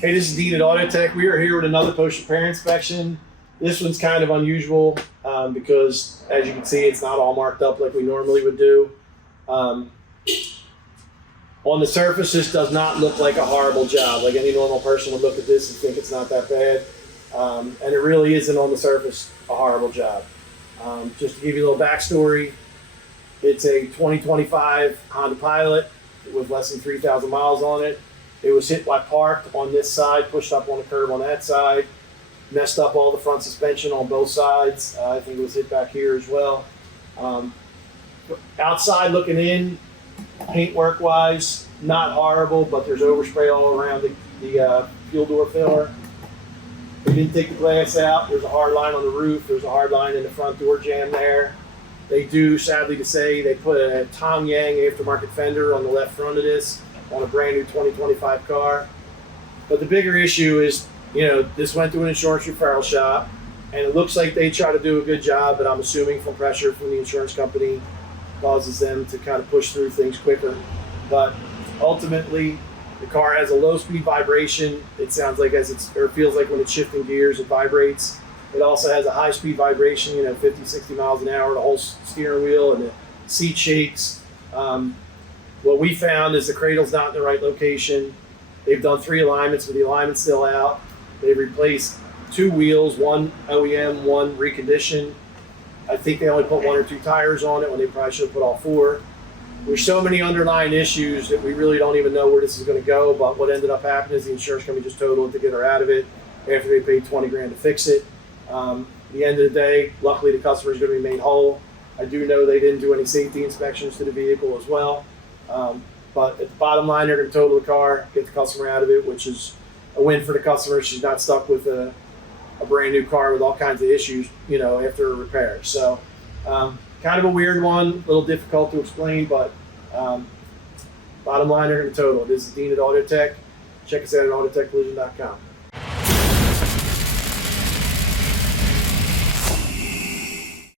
Hey, this is Dean at Autotech. We are here with another post repair inspection. This one's kind of unusual because, as you can see, it's not all marked up like we normally would do. On the surface, this does not look like a horrible job. Like any normal person would look at this and think it's not that bad. And it really isn't on the surface a horrible job. Just to give you a little backstory, it's a 2025 Honda Pilot with less than 3,000 miles on it. It was hit by parked on this side, pushed up on the curb on that side, messed up all the front suspension on both sides. I think it was hit back here as well. Outside looking in, paintwork wise, not horrible, but there's overspray all around the fuel door filler. We didn't take the glass out. There's a hard line on the roof. There's a hard line in the front door jamb there. They do, sadly to say, they put a Tom Yang aftermarket fender on the left front of this on a brand new 2025 car. But the bigger issue is, this went to an insurance referral shop, and it looks like they try to do a good job, but I'm assuming from pressure from the insurance company causes them to kind of push through things quicker. But ultimately, the car has a low speed vibration. It sounds like it feels like when it's shifting gears, it vibrates. It also has a high speed vibration, 50, 60 miles an hour, the whole steering wheel, and the seat shakes. What we found is the cradle's not in the right location. They've done 3 alignments, but the alignment's still out. They've replaced 2 wheels, one OEM, one reconditioned. I think they only put 1 or 2 tires on it when they probably should have put all 4. There's so many underlying issues that we really don't even know where this is going to go, but what ended up happening is the insurance company just totaled it to get her out of it after they paid 20 grand to fix it. At the end of the day, luckily the customer is going to be made whole. I do know they didn't do any safety inspections to the vehicle as well. But at the bottom line, they're going to total the car, get the customer out of it, which is a win for the customer. She's not stuck with a brand new car with all kinds of issues, after a repair. So kind of a weird one, a little difficult to explain, but bottom line, they're going to total it. This is Dean at Autotech. Check us out at autotechcollision.com.